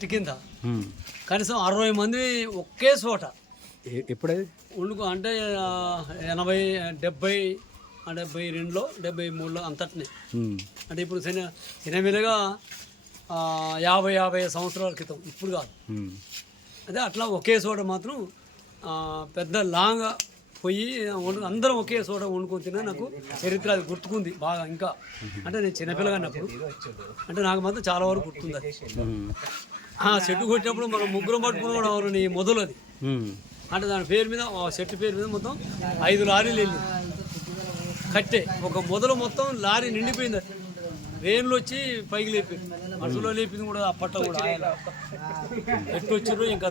కింద కనీసం 60 మంది ఒకే చోట ఎప్పుడది ఉండుకు అంటే 80 70 72లో 73లో అంతటినే అంటే ఇప్పుడు సినిమాలుగా 50 సంవత్సరాల క్రితం ఇప్పుడు కాదు. అదే అట్లా ఒకే చోట మాత్రం పెద్ద లాంగ్ పోయి అందరం ఒకే చోట వండుకొని తిన్నా నాకు చరిత్ర అది గుర్తుకుంది బాగా. ఇంకా అంటే నేను చిన్నపిల్లగా అన్నప్పుడు అంటే నాకు మాత్రం చాలా వరకు గుర్తుంది. అది చెట్టు కొట్టినప్పుడు మనం ముగ్గురం పట్టుకుని నీ మొదలు అది అంటే దాని పేరు మీద చెట్టు పేరు మీద మొత్తం 5 లారీలు వెళ్ళి కట్టే ఒక మొదలు మొత్తం లారీ నిండిపోయింది. అది రేన్లు వచ్చి పైకి లేపింది, మనసులో లేపింది కూడా అప్పట్లో కూడా ఎట్టు వచ్చారు ఇంకా.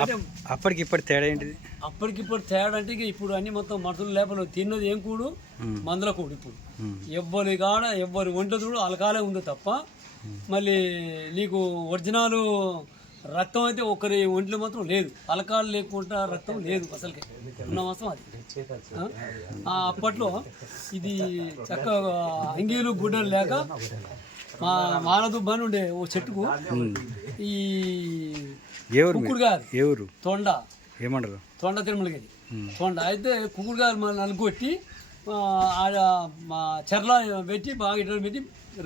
అంటే అప్పటికిప్పుడు తేడా ఏంటిది? అప్పటికిప్పుడు తేడా అంటే ఇప్పుడు అన్ని మొత్తం మనుషులు లేపలు తిన్నది ఏం కూడు మందుల కూడు. ఇప్పుడు ఎవ్వరి కాడ ఎవ్వరి ఒంట్లో చూడు అలకాలే ఉంది తప్ప మళ్ళీ నీకు ఒరిజినల్ రక్తం అయితే ఒకరి ఒంట్లో మాత్రం లేదు, అలకాలు లేకుండా రక్తం లేదు అసలుకి ఉన్న మాత్రం అది. అప్పట్లో ఇది చక్కగా అంగీలు గుడ్డలు లేక మానదుబ్బని ఉండే ఓ చెట్టుకు ఈ కుక్కుడుగారు తొండ ఏమంటారు తొండ తిరుమలగిరి తొండ అయితే కుక్కుడుగారు మన నలుగొట్టి మా చెర్ల పెట్టి బాగా ఇట్లా పెట్టి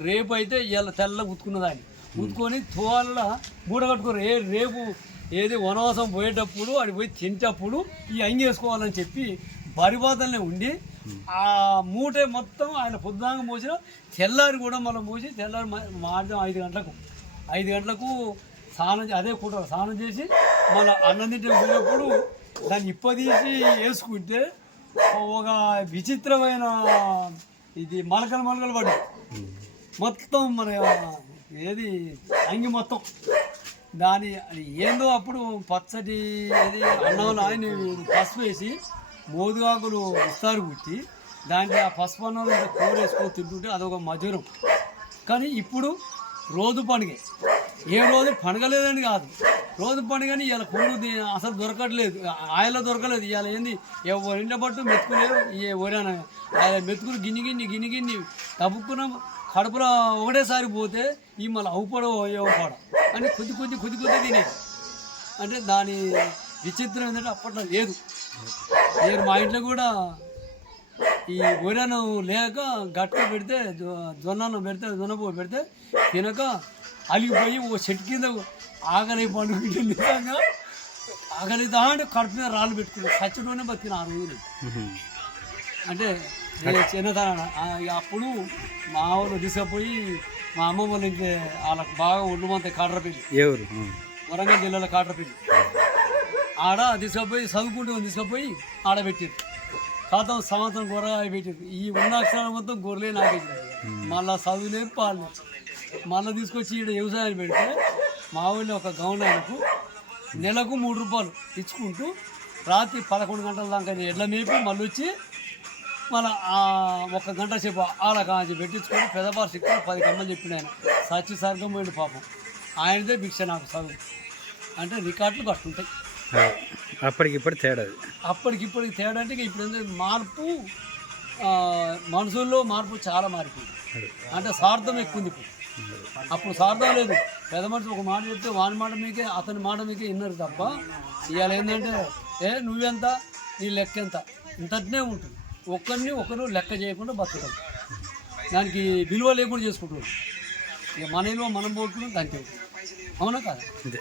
రేపు అయితే ఇలా తెల్ల ఉతుకున్నదాన్ని ఉతుకొని తోళ్ళ మూడ కట్టుకోరు. రేపు ఏది వనవాసం పోయేటప్పుడు అది పోయి తింటప్పుడు ఈ అంగి వేసుకోవాలని చెప్పి బరిబాతలనే ఉండి ఆ మూట మొత్తం ఆయన పొద్దుదాకా మోసిన తెల్లారి కూడా మళ్ళీ మోసి తెల్లారి మాడదాం 5 గంటలకు స్నానం అదే కూట స్నానం చేసి మళ్ళీ అన్నం తింటే పోయినప్పుడు దాన్ని ఇప్పదీసి వేసుకుంటే ఒక విచిత్రమైన ఇది మలకలు పడ్డాయి మొత్తం మన ఏది అంగి మొత్తం దాని ఏందో. అప్పుడు పచ్చడి ఏది అన్నంలో ఆయన పసుపు వేసి మోదుగాకులు విస్తారు కుట్టి దాంట్లో ఆ పసుపు అన్నంలో కూర వేసుకొని తింటుంటే అదొక మధురం. కానీ ఇప్పుడు రోజు పండుగ ఏ రోజు పండుగ లేదని కాదు, రోజు పండుగని ఇలా కొండు అసలు దొరకట్లేదు, ఆయనలో దొరకలేదు. ఇవాళ ఏంది ఎవరు ఇంట పట్టు మెతుకులేదు ఎవరైనా ఆయన మెతుకులు గిన్ని తప్పుకున్న కడుపులో ఒకటేసారి పోతే ఈ మళ్ళీ అవుపడో ఏవపడ అని కొద్ది తినేది. అంటే దాని విచిత్రం ఏంటంటే అప్పట్లో లేదు. నేను మా ఇంట్లో కూడా ఈ ఒరను లేక గట్క పెడితే జొన్నను పెడితే జొన్నపో పెడితే తినక అలిగిపోయి ఓ చెట్టు కింద ఆకలి పండుగ నిజంగా ఆకలిదా అంటే కడుపు మీద రాళ్ళు పెట్టుకున్నాను. సచ్చటోనే బతికిన 6 రోజులు. అంటే చిన్నతన అప్పుడు మా ఊళ్ళు తీసుకుపోయి మా అమ్మ వాళ్ళ ఇంకే వాళ్ళకి బాగా ఒళ్ళుమంత కాట్రపల్లి, వరంగల్ జిల్లాలో కాట్రపల్లి ఆడ తీసుకుపోయి చదువుకుంటూ తీసుకుపోయి ఆడబెట్టారు. కాతం సంవత్సరం గొర్రె పెట్టారు. ఈ ఉన్న అక్షరాలు మొత్తం గొర్రెలే నాకేసారు. మళ్ళీ చదువులేదు పాలు మళ్ళీ తీసుకొచ్చి ఈడ వ్యవసాయాన్ని పెడితే మా ఊళ్ళో ఒక గవర్నర్కు నెలకు 3 రూపాయలు ఇచ్చుకుంటూ రాత్రి 11 గంటల దాకా ఎడ్ల మేపి మళ్ళీ వచ్చి మళ్ళీ 1 గంట సేపు ఆడ కాంచి పెట్టించుకొని పెద్దపారు సిక్కు 10 కమ్మలు చెప్పిన ఆయన సచ్చి సర్గం పోయింది పాపం. ఆయనదే భిక్ష నాకు చదువు. అంటే రికార్డులు కట్టుంటాయి. అప్పటికిప్పటికి తేడా అంటే ఇప్పుడు మార్పు మనుషుల్లో మార్పు చాలా మారిపోయింది. అంటే స్వార్థం ఎక్కువ ఉంది ఇప్పుడు. అప్పుడు స్వార్థం లేదు. పెద్ద మనిషి ఒక మాట చెప్తే వాని మాట మీకే అతని మాట మీకే విన్నారు తప్ప ఇవాళ ఏంటంటే నువ్వెంత నీ లెక్క ఎంత ఇంతనే ఉంటుంది. ఒకరు లెక్క చేయకుండా బతుకుతాం, దానికి విలువ లేకుండా చేసుకుంటున్నాం. ఇక మన విలువ మనం పోతున్నాం అంతే. అవునా కాదా? అంతే.